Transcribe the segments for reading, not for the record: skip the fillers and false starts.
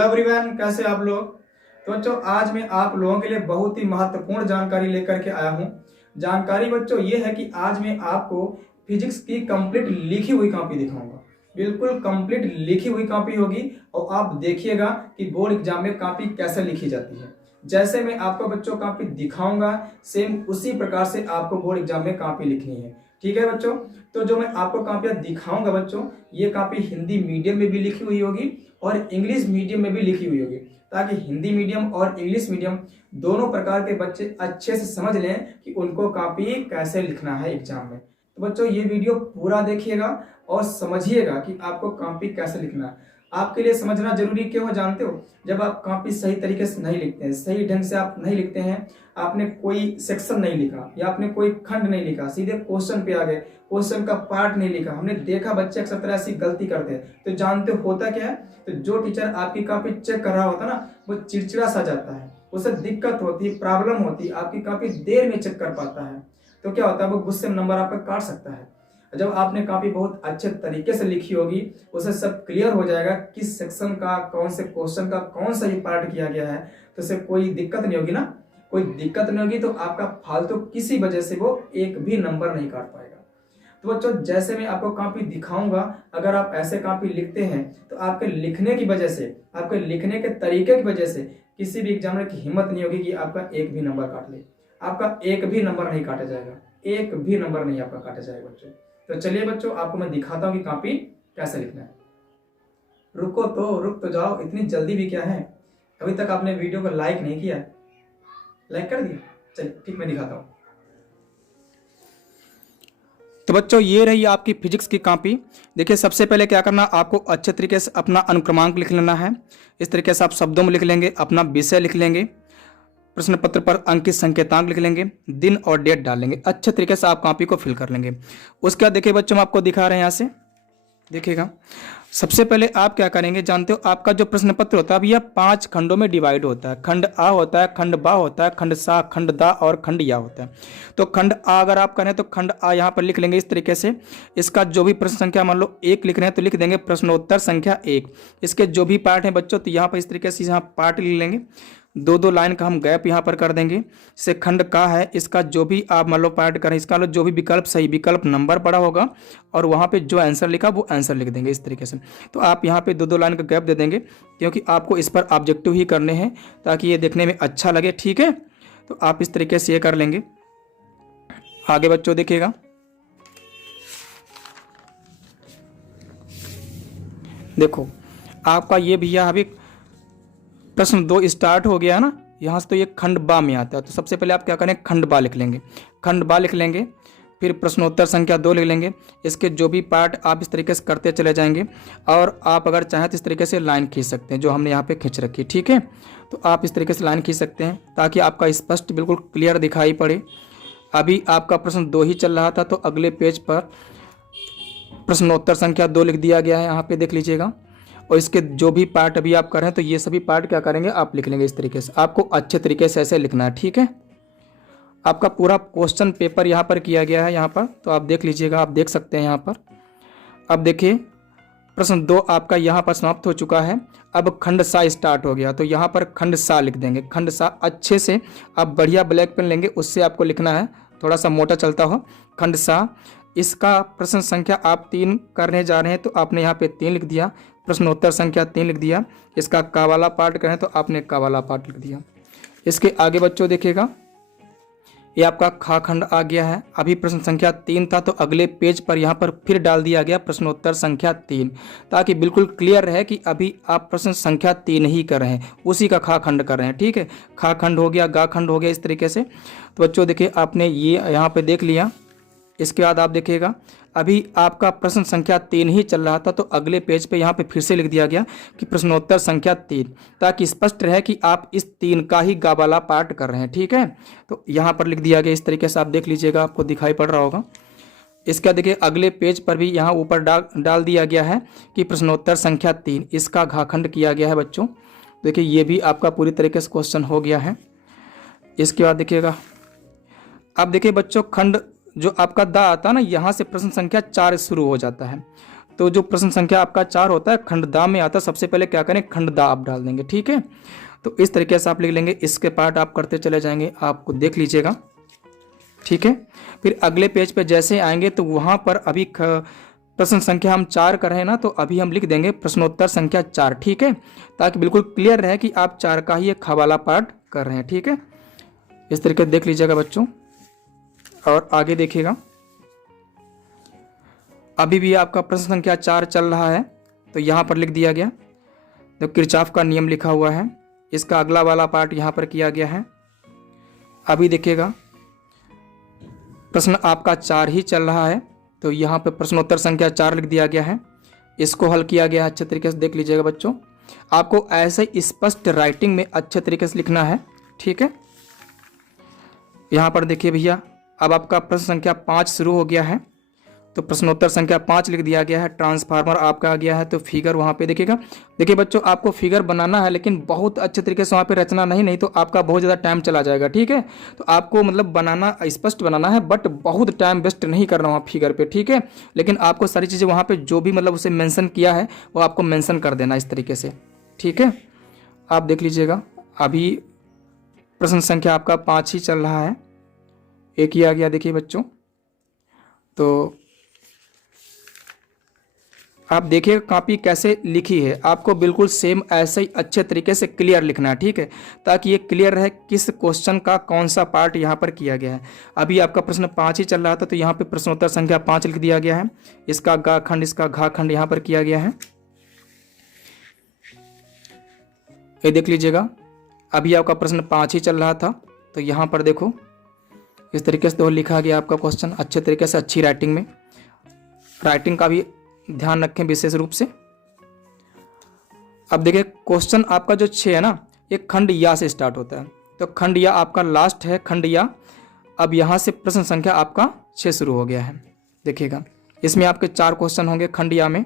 Hello everyone, कैसे आप लोग। तो बच्चों आज मैं आप लोगों के लिए बहुत ही महत्वपूर्ण जानकारी लेकर के आया हूँ। जानकारी बच्चों ये है कि आज मैं आपको फिजिक्स की कंप्लीट लिखी हुई कॉपी दिखाऊंगा। बिल्कुल कंप्लीट लिखी हुई कॉपी होगी और आप देखिएगा कि बोर्ड एग्जाम में कॉपी कैसे लिखी जाती है। जैसे मैं आपको बच्चों कॉपी दिखाऊंगा सेम उसी प्रकार से आपको बोर्ड एग्जाम में कॉपी लिखनी है। ठीक है बच्चों, तो जो मैं आपको कॉपियां दिखाऊंगा बच्चों, ये कॉपी हिंदी मीडियम में भी लिखी हुई होगी और इंग्लिश मीडियम में भी लिखी हुई होगी, ताकि हिंदी मीडियम और इंग्लिश मीडियम दोनों प्रकार के बच्चे अच्छे से समझ लें कि उनको कॉपी कैसे लिखना है एग्जाम में। तो बच्चों ये वीडियो पूरा देखिएगा और समझिएगा कि आपको कॉपी कैसे लिखना है। आपके लिए समझना जरूरी क्यों है जानते हो? जब आप कॉपी सही तरीके से नहीं लिखते हैं, सही ढंग से आप नहीं लिखते हैं, आपने कोई सेक्शन नहीं लिखा या आपने कोई खंड नहीं लिखा, सीधे क्वेश्चन पे आ गए, क्वेश्चन का पार्ट नहीं लिखा। हमने देखा बच्चे अक्सर तरह ऐसी गलती करते हैं। तो जानते हो होता क्या है? तो जो टीचर आपकी कॉपी चेक कर रहा होता है ना, वो चिड़चिड़ा सा जाता है, उसे दिक्कत होती है, प्रॉब्लम होती है, आपकी कॉपी देर में चेक कर पाता है। तो क्या होता है, वो गुस्से में नंबर आपका काट सकता है। जब आपने कॉपी बहुत अच्छे तरीके से लिखी होगी, उसे सब क्लियर हो जाएगा किस सेक्शन का, कौन से क्वेश्चन का कौन सा ये पार्ट किया गया है, तो उसे कोई दिक्कत नहीं होगी ना। कोई दिक्कत नहीं होगी तो आपका फालतू किसी वजह से वो एक भी नंबर नहीं काट पाएगा। तो बच्चों जैसे मैं आपको कॉपी दिखाऊंगा, अगर आप ऐसे कॉपी लिखते हैं तो आपके लिखने की वजह से, आपके लिखने के तरीके की वजह से किसी भी एग्जामिनर की हिम्मत नहीं होगी कि आपका एक भी नंबर काट ले। आपका एक भी नंबर नहीं काटा जाएगा, एक भी नंबर नहीं आपका काटा जाएगा बच्चों। तो चलिए बच्चों आपको मैं दिखाता हूँ कि कॉपी कैसे लिखना है। रुक तो जाओ, इतनी जल्दी भी क्या है? अभी तक आपने वीडियो को लाइक नहीं किया, लाइक कर दिया? चलिए ठीक, मैं दिखाता हूँ। तो बच्चों ये रही आपकी फिजिक्स की कॉपी। देखिए सबसे पहले क्या करना, आपको अच्छे तरीके से अपना अनुक्रमांक लिख लेना है। इस तरीके से आप शब्दों में लिख लेंगे, अपना विषय लिख लेंगे, प्रश्न पत्र पर अंकित संकेतांक लिख लेंगे, दिन और डेट डाल लेंगे। अच्छे तरीके से आप कॉपी को फिल कर लेंगे। उसके बाद देखिए बच्चों हम आपको दिखा रहे हैं, यहाँ से देखिएगा। सबसे पहले आप क्या करेंगे जानते हो, आपका जो प्रश्न पत्र होता है अब यह 5 खंडों में डिवाइड होता है। खंड आ होता है, खंड बा होता है, खंड सा, खंड दा और खंड या होता है। तो खंड आ अगर आप करें तो खंड आ यहाँ पर लिख लेंगे इस तरीके से। इसका जो भी प्रश्न संख्या मान लो 1 लिख रहे हैं तो लिख देंगे प्रश्नोत्तर संख्या 1। इसके जो भी पार्ट हैं बच्चों तो यहाँ पर इस तरीके से यहाँ पार्ट लिख लेंगे। 2-2 लाइन का हम गैप यहाँ पर कर देंगे। से खंड का है, इसका जो भी आप मान लो पार्ट करें, इसका लो जो भी विकल्प सही विकल्प नंबर पड़ा होगा और वहाँ पे जो आंसर लिखा वो आंसर लिख देंगे इस तरीके से। तो आप यहाँ पे 2-2 लाइन का गैप दे देंगे, क्योंकि आपको इस पर ऑब्जेक्टिव ही करने हैं ताकि ये देखने में अच्छा लगे। ठीक है, तो आप इस तरीके से ये कर लेंगे। आगे बच्चों देखिएगा, देखो आपका ये भैया अभी प्रश्न 2 स्टार्ट हो गया है ना, यहाँ से तो ये खंड बा में आता है। तो सबसे पहले आप क्या करें, खंड बा लिख लेंगे, खंड बा लिख लेंगे, फिर प्रश्नोत्तर संख्या 2 लिख लेंगे। इसके जो भी पार्ट आप इस तरीके से करते चले जाएंगे और आप अगर चाहें तो इस तरीके से लाइन खींच सकते हैं, जो हमने यहाँ पे खींच रखी है। ठीक है, तो आप इस तरीके से लाइन खींच सकते हैं ताकि आपका स्पष्ट बिल्कुल क्लियर दिखाई पड़े। अभी आपका प्रश्न 2 ही चल रहा था, तो अगले पेज पर प्रश्नोत्तर संख्या 2 लिख दिया गया है, यहाँ पे देख लीजिएगा। और इसके जो भी पार्ट अभी आप कर रहे हैं तो ये सभी पार्ट क्या करेंगे, आप लिख लेंगे इस तरीके से। आपको अच्छे तरीके से ऐसे लिखना है। ठीक है, आपका पूरा क्वेश्चन पेपर यहाँ पर किया गया है, यहाँ पर तो आप देख लीजिएगा, आप देख सकते हैं यहाँ पर। अब देखिए प्रश्न 2 आपका यहाँ पर समाप्त हो चुका है। अब खंड सा स्टार्ट हो गया, तो यहाँ पर खंड सा लिख देंगे। खंड सा अच्छे से आप बढ़िया ब्लैक पेन लेंगे, उससे आपको लिखना है, थोड़ा सा मोटा चलता हो। खंड सा, इसका प्रश्न संख्या आप 3 करने जा रहे हैं तो आपने यहाँ पे 3 लिख दिया, प्रश्नोत्तर संख्या 3 लिख दिया। इसका का वाला पार्ट करें तो आपने का वाला पार्ट लिख दिया। इसके आगे बच्चों देखिएगा, ये आपका खा खंड आ गया है। अभी प्रश्न संख्या 3 था तो अगले पेज पर यहाँ पर फिर डाल दिया गया प्रश्नोत्तर संख्या 3, ताकि बिल्कुल क्लियर रहे कि अभी आप प्रश्न संख्या 3 ही कर रहे हैं, उसी का खा खंड कर रहे हैं। ठीक है, खा खंड हो गया, गा खंड हो गया, इस तरीके से। तो बच्चों देखिए आपने ये यहाँ पे देख लिया। इसके बाद आप देखिएगा अभी आपका प्रश्न संख्या 3 ही चल रहा था, तो अगले पेज पे यहाँ पे फिर से लिख दिया गया कि प्रश्नोत्तर संख्या 3, ताकि स्पष्ट रहे कि आप इस 3 का ही गा वाला पार्ट कर रहे हैं। ठीक है, तो यहाँ पर लिख दिया गया इस तरीके से, आप देख लीजिएगा, आपको दिखाई पड़ रहा होगा। इसका देखिए अगले पेज पर भी यहाँ ऊपर डाल दिया गया है कि प्रश्नोत्तर संख्या 3, इसका घाखंड किया गया है बच्चों। देखिए ये भी आपका पूरी तरीके से क्वेश्चन हो गया है। इसके बाद देखिएगा, अब देखिए बच्चों खंड जो आपका दा आता है ना, यहाँ से प्रश्न संख्या 4 शुरू हो जाता है। तो जो प्रश्न संख्या आपका 4 होता है खंड दा में आता है, सबसे पहले क्या करें, खंड दा आप डाल देंगे। ठीक है, तो इस तरीके से आप लिख लेंगे। इसके पार्ट आप करते चले जाएंगे, आपको देख लीजिएगा। ठीक है, फिर अगले पेज पे जैसे आएंगे तो वहां पर अभी प्रश्न संख्या हम 4 कर रहे हैं ना, तो अभी हम लिख देंगे प्रश्नोत्तर संख्या 4। ठीक है, ताकि बिल्कुल क्लियर रहे कि आप 4 का ही एक ख वाला पार्ट कर रहे हैं। ठीक है, इस तरीके से देख लीजिएगा बच्चों, और आगे देखिएगा। अभी भी आपका प्रश्न संख्या 4 चल रहा है, तो यहाँ पर लिख दिया गया, तो किरचॉफ का नियम लिखा हुआ है, इसका अगला वाला पार्ट यहाँ पर किया गया है। अभी देखिएगा प्रश्न आपका 4 ही चल रहा है, तो यहाँ पे प्रश्नोत्तर संख्या 4 लिख दिया गया है, इसको हल किया गया है। अच्छे तरीके से देख लीजिएगा बच्चों, आपको ऐसे स्पष्ट राइटिंग में अच्छे तरीके से लिखना है। ठीक है, यहाँ पर देखिए भैया, अब आपका प्रश्न संख्या 5 शुरू हो गया है, तो प्रश्नोत्तर संख्या 5 लिख दिया गया है। ट्रांसफार्मर आपका आ गया है, तो फिगर वहाँ पे देखिएगा। देखिए बच्चों, आपको फिगर बनाना है, लेकिन बहुत अच्छे तरीके से वहाँ पे रचना नहीं तो आपका बहुत ज़्यादा टाइम चला जाएगा। ठीक है, तो आपको मतलब बनाना स्पष्ट बनाना है, बट बहुत टाइम वेस्ट नहीं करना वहाँ फिगर पे। ठीक है, लेकिन आपको सारी चीज़ें वहाँ पे जो भी मतलब उसे मेंशन किया है वो आपको मेंशन कर देना इस तरीके से। ठीक है, आप देख लीजिएगा। अभी प्रश्न संख्या आपका 5 ही चल रहा है, एक ही आ गया। देखिए बच्चों, तो आप देखिए कॉपी कैसे लिखी है, आपको बिल्कुल सेम ऐसे ही अच्छे तरीके से क्लियर लिखना है। ठीक है, ताकि ये क्लियर रहे किस क्वेश्चन का कौन सा पार्ट यहाँ पर किया गया है। अभी आपका प्रश्न 5 ही चल रहा था, तो यहाँ पे प्रश्नोत्तर संख्या 5 लिख दिया गया है, इसका गा खंड इसका घा खंड यहाँ पर किया गया है। ये देख लीजिएगा, अभी आपका प्रश्न 5 ही चल रहा था, तो यहाँ पर देखो इस तरीके से तो लिखा गया आपका क्वेश्चन अच्छे तरीके से, अच्छी राइटिंग में। राइटिंग का भी ध्यान रखें विशेष रूप से। अब देखिए क्वेश्चन आपका जो 6 है ना, ये खंड या से स्टार्ट होता है, तो खंड या आपका लास्ट है, खंड या। अब यहाँ से प्रश्न संख्या आपका 6 शुरू हो गया है। देखिएगा, इसमें आपके 4 क्वेश्चन होंगे खंड या में,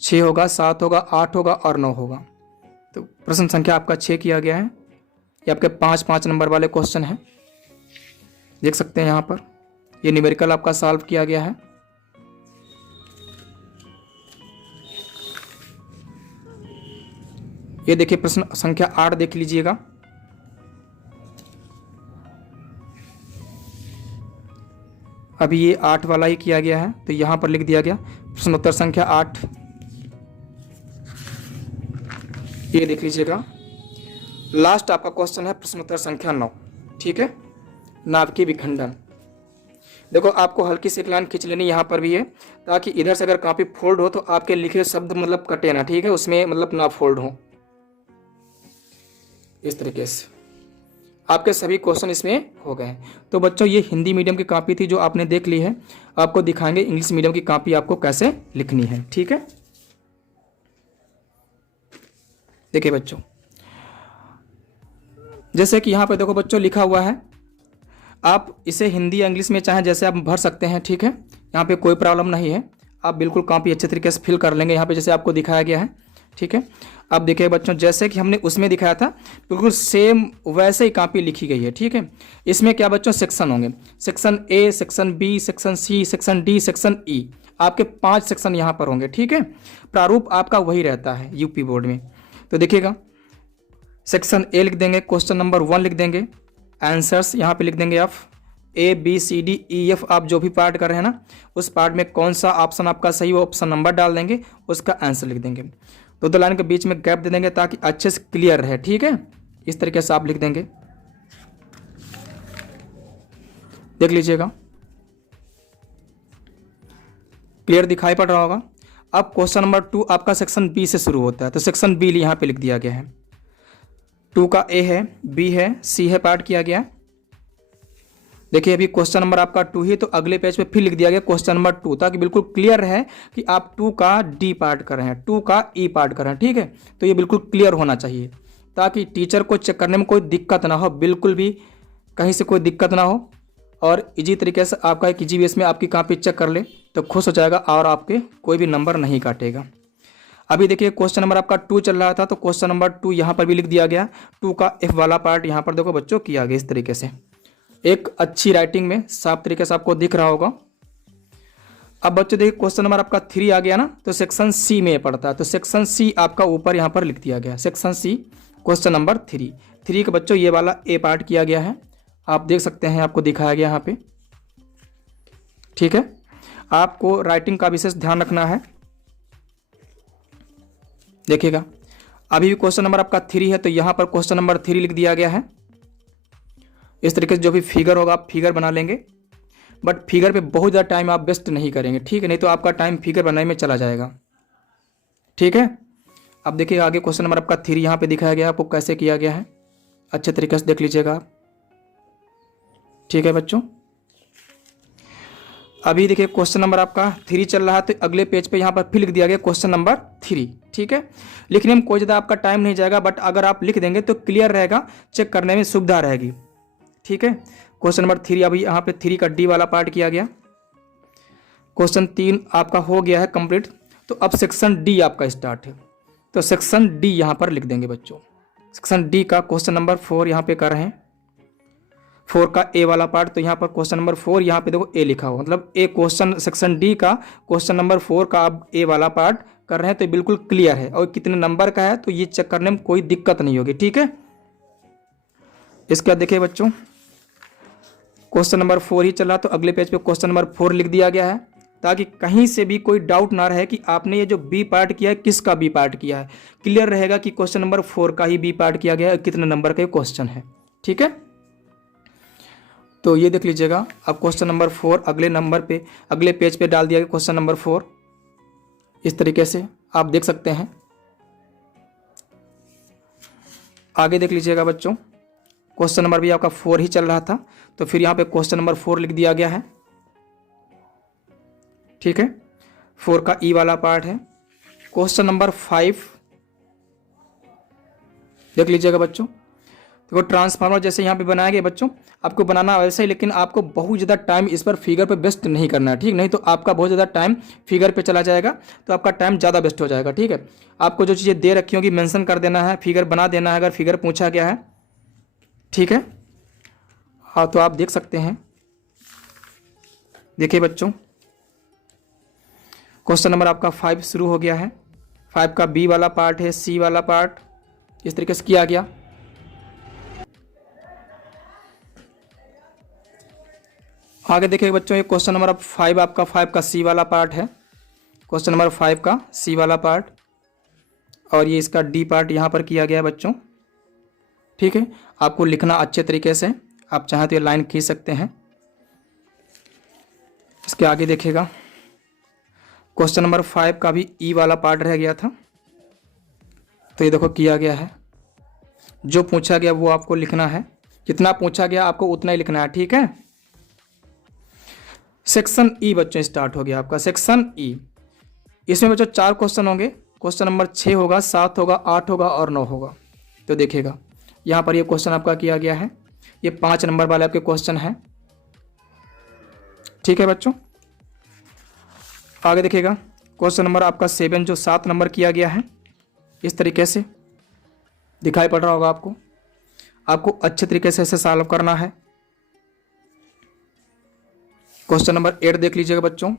6 होगा, 7 होगा, 8 होगा और 9 होगा। तो प्रश्न संख्या आपका 6 किया गया है। ये आपके 5-5 नंबर वाले क्वेश्चन हैं, देख सकते हैं यहाँ पर। ये न्यूमेरिकल आपका सॉल्व किया गया है। ये देखिए प्रश्न संख्या 8 देख लीजिएगा। अभी ये 8 वाला ही किया गया है, तो यहां पर लिख दिया गया प्रश्नोत्तर संख्या 8। ये देख लीजिएगा, लास्ट आपका क्वेश्चन है प्रश्नोत्तर संख्या 9। ठीक है, नाभिकीय विखंडन। देखो आपको हल्की सी एक लाइन खींच लेनी यहाँ पर भी है, ताकि इधर से अगर कॉपी फोल्ड हो तो आपके लिखे शब्द मतलब कटे ना। ठीक है, उसमें मतलब ना फोल्ड हो। इस तरीके से आपके सभी क्वेश्चन इसमें हो गए। तो बच्चों, ये हिंदी मीडियम की कॉपी थी जो आपने देख ली है। आपको दिखाएंगे इंग्लिश मीडियम की कॉपी आपको कैसे लिखनी है। ठीक है, देखिए बच्चों, जैसे कि यहाँ पे देखो बच्चों लिखा हुआ है, आप इसे हिंदी या इंग्लिश में चाहे जैसे आप भर सकते हैं। ठीक है, यहाँ पे कोई प्रॉब्लम नहीं है, आप बिल्कुल कॉपी अच्छे तरीके से फिल कर लेंगे यहाँ पे जैसे आपको दिखाया गया है। ठीक है, अब देखिए बच्चों, जैसे कि हमने उसमें दिखाया था बिल्कुल सेम वैसे ही कॉपी लिखी गई है। ठीक है, इसमें क्या बच्चों सेक्शन होंगे, section A, section B, section C, section D, section E, आपके 5 सेक्शन यहाँ पर होंगे। ठीक है, प्रारूप आपका वही रहता है यूपी बोर्ड में। तो देखिएगा, सेक्शन ए लिख देंगे, क्वेश्चन नंबर 1 लिख देंगे, आंसर्स यहाँ पे लिख देंगे आप A B C D E F, आप जो भी पार्ट कर रहे हैं ना, उस पार्ट में कौन सा ऑप्शन आपका सही वो ऑप्शन नंबर डाल देंगे, उसका आंसर लिख देंगे। दो लाइन के बीच में गैप दे देंगे ताकि अच्छे से क्लियर रहे। ठीक है, इस तरीके से आप लिख देंगे, देख लीजिएगा क्लियर दिखाई पड़ रहा होगा। अब क्वेश्चन नंबर 2 आपका सेक्शन बी से शुरू होता है, तो सेक्शन बी यहाँ पे लिख दिया गया है। 2 का ए है, बी है, सी है, पार्ट किया गया। देखिए अभी क्वेश्चन नंबर आपका 2 ही, तो अगले पेज पे फिर लिख दिया गया क्वेश्चन नंबर 2, ताकि बिल्कुल क्लियर है कि आप 2 का डी पार्ट कर रहे हैं, 2 का ई पार्ट कर रहे हैं। ठीक है, तो ये बिल्कुल क्लियर होना चाहिए ताकि टीचर को चेक करने में कोई दिक्कत ना हो, बिल्कुल भी कहीं से कोई दिक्कत ना हो, और इजी तरीके से आपका एक इजी बेस में आपकी कॉपी चेक कर ले तो खुश हो जाएगा और आपके कोई भी नंबर नहीं काटेगा। अभी देखिए क्वेश्चन नंबर आपका 2 चल रहा था, तो क्वेश्चन नंबर 2 यहाँ पर भी लिख दिया गया। 2 का एफ वाला पार्ट यहाँ पर देखो बच्चों किया गया इस तरीके से, एक अच्छी राइटिंग में साफ तरीके से आपको दिख रहा होगा। अब बच्चों देखिए क्वेश्चन नंबर आपका 3 आ गया ना, तो सेक्शन सी में पड़ता है, तो सेक्शन सी आपका ऊपर यहाँ पर लिख दिया गया है, सेक्शन सी क्वेश्चन नंबर 3 का बच्चों ये वाला ए पार्ट किया गया है, आप देख सकते हैं, आपको दिखाया गया यहाँ पे। ठीक है, आपको राइटिंग का विशेष ध्यान रखना है। देखिएगा अभी भी क्वेश्चन नंबर आपका 3 है, तो यहाँ पर क्वेश्चन नंबर 3 लिख दिया गया है। इस तरीके से जो भी फिगर होगा आप फिगर बना लेंगे, बट फिगर पे बहुत ज़्यादा टाइम आप वेस्ट नहीं करेंगे, ठीक है, नहीं तो आपका टाइम फिगर बनाने में चला जाएगा। ठीक है, अब देखिए आगे क्वेश्चन नंबर आपका 3 यहाँ पे दिखाया गया है, आपको कैसे किया गया है, अच्छे तरीके से देख लीजिएगा आप। ठीक है बच्चों, अभी देखिए क्वेश्चन नंबर आपका 3 चल रहा है, तो अगले पेज पे यहाँ पर फिर लिख दिया गया क्वेश्चन नंबर 3। ठीक है, लिखने में कोई ज़्यादा आपका टाइम नहीं जाएगा, बट अगर आप लिख देंगे तो क्लियर रहेगा, चेक करने में सुविधा रहेगी। ठीक है, क्वेश्चन नंबर 3 अभी यहाँ पे 3 का डी वाला पार्ट किया गया। क्वेश्चन 3 आपका हो गया है कंप्लीट, तो अब सेक्शन डी आपका स्टार्ट है, तो सेक्शन डी यहाँ पर लिख देंगे बच्चों। सेक्शन डी का क्वेश्चन नंबर 4 यहाँ पे कर रहे हैं, 4 का ए वाला पार्ट, तो यहाँ पर क्वेश्चन नंबर 4 यहाँ पे देखो ए लिखा हुआ, मतलब ए क्वेश्चन सेक्शन डी का क्वेश्चन नंबर 4 का आप ए वाला पार्ट कर रहे हैं, तो बिल्कुल क्लियर है, और कितने नंबर का है तो ये चेक करने में कोई दिक्कत नहीं होगी। ठीक है, इसके बाद देखिए बच्चों क्वेश्चन नंबर 4 ही चला, तो अगले पेज पे क्वेश्चन नंबर 4 लिख दिया गया है, ताकि कहीं से भी कोई डाउट ना रहे कि आपने ये जो बी पार्ट किया है किसका बी पार्ट किया है, क्लियर रहेगा कि क्वेश्चन नंबर 4 का ही बी पार्ट किया गया है, कितने नंबर का क्वेश्चन है। ठीक है, तो ये देख लीजिएगा, अब क्वेश्चन नंबर 4 अगले नंबर पे अगले पेज पे डाल दिया गया क्वेश्चन नंबर 4, इस तरीके से आप देख सकते हैं। आगे देख लीजिएगा बच्चों, क्वेश्चन नंबर भी आपका 4 ही चल रहा था, तो फिर यहाँ पे क्वेश्चन नंबर 4 लिख दिया गया है। ठीक है, 4 का ई वाला पार्ट है। क्वेश्चन नंबर 5 देख लीजिएगा बच्चों, देखो ट्रांसफार्मर जैसे यहाँ पे बनाया गया बच्चों, आपको बनाना वैसे ही, लेकिन आपको बहुत ज़्यादा टाइम इस पर फिगर पे वेस्ट नहीं करना है। ठीक, नहीं तो आपका बहुत ज़्यादा टाइम फिगर पे चला जाएगा, तो आपका टाइम ज़्यादा वेस्ट हो जाएगा। ठीक है, आपको जो चीज़ें दे रखी होगी मेंशन कर देना है, फिगर बना देना है अगर फिगर पूछा गया है। ठीक है, हाँ, तो आप देख सकते हैं। देखिए बच्चों क्वेश्चन नंबर आपका 5 शुरू हो गया है, 5 का बी वाला पार्ट है, सी वाला पार्ट इस तरीके से किया गया। आगे देखिए बच्चों, ये क्वेश्चन नंबर 5 आपका 5 का सी वाला पार्ट है, क्वेश्चन नंबर 5 का सी वाला पार्ट, और ये इसका डी पार्ट यहाँ पर किया गया है बच्चों। ठीक है, आपको लिखना अच्छे तरीके से, आप चाहें तो ये लाइन खींच सकते हैं। इसके आगे देखिएगा क्वेश्चन नंबर 5 का भी ई वाला पार्ट रह गया था, तो ये देखो किया गया है, जो पूछा गया वो आपको लिखना है, जितना पूछा गया आपको उतना ही लिखना है। ठीक है, सेक्शन ई बच्चों स्टार्ट हो गया आपका, सेक्शन ई। इसमें बच्चों 4 क्वेश्चन होंगे, क्वेश्चन नंबर 6 होगा, 7 होगा, 8 होगा और 9 होगा। तो देखिएगा यहाँ पर ये क्वेश्चन आपका किया गया है, ये 5 नंबर वाले आपके क्वेश्चन हैं। ठीक है बच्चों, आगे देखिएगा क्वेश्चन नंबर आपका 7 जो 7 नंबर किया गया है, इस तरीके से दिखाई पड़ रहा होगा आपको, आपको अच्छे तरीके से इसे सॉल्व करना है। क्वेश्चन नंबर 8 देख लीजिएगा बच्चों,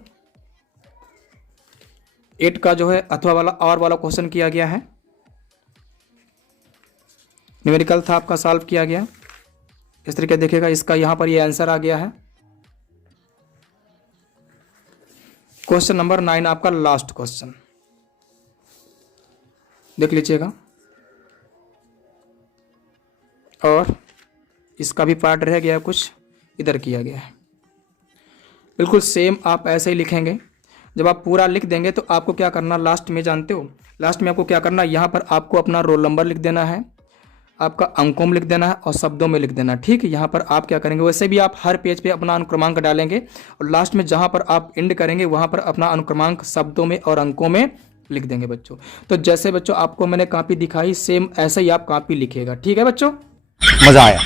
8 का जो है अथवा वाला और वाला क्वेश्चन किया गया है, न्यूमेरिकल था आपका, सॉल्व किया गया इस तरीके देखिएगा, इसका यहाँ पर ये आंसर आ गया है। क्वेश्चन नंबर 9 आपका लास्ट क्वेश्चन देख लीजिएगा, और इसका भी पार्ट रह गया, कुछ इधर किया गया है। बिल्कुल सेम आप ऐसे ही लिखेंगे। जब आप पूरा लिख देंगे तो आपको क्या करना, लास्ट में जानते हो, लास्ट में आपको क्या करना, यहाँ पर आपको अपना रोल नंबर लिख देना है, आपका अंकों में लिख देना है और शब्दों में लिख देना है। ठीक है, यहाँ पर आप क्या करेंगे, वैसे भी आप हर पेज पे अपना अनुक्रमांक डालेंगे, और लास्ट में जहाँ पर आप एंड करेंगे वहाँ पर अपना अनुक्रमांक शब्दों में और अंकों में लिख देंगे बच्चों। तो जैसे बच्चों आपको मैंने कॉपी दिखाई, सेम ऐसे ही आप कॉपी लिखिएगा। ठीक है बच्चों, मजा आया।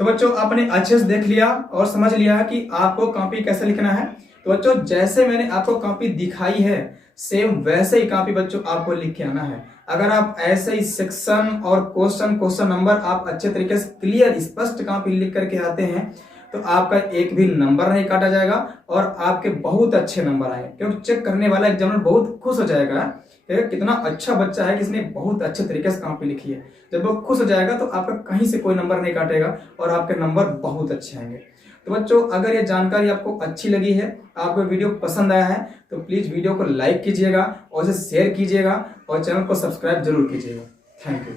तो बच्चों आपने अच्छे से देख लिया और समझ लिया कि आपको कॉपी कैसे लिखना है। तो बच्चों जैसे मैंने आपको कॉपी दिखाई है, सेम वैसे ही कॉपी बच्चों आपको लिख के आना है। अगर आप ऐसे ही सेक्शन और क्वेश्चन नंबर आप अच्छे तरीके से क्लियर स्पष्ट कॉपी लिख करके आते हैं, तो आपका एक भी नंबर नहीं काटा जाएगा और आपके बहुत अच्छे नंबर आए, क्योंकि चेक करने वाला एग्जामिनर बहुत खुश हो जाएगा कि कितना अच्छा बच्चा है, किसने बहुत अच्छे तरीके से कॉपी लिखी है। जब वो खुश हो जाएगा तो आपका कहीं से कोई नंबर नहीं काटेगा और आपके नंबर बहुत अच्छे आएंगे। तो बच्चों, अगर ये जानकारी आपको अच्छी लगी है, आपको वीडियो पसंद आया है, तो प्लीज़ वीडियो को लाइक कीजिएगा और इसे शेयर कीजिएगा और चैनल को सब्सक्राइब जरूर कीजिएगा। Thank you.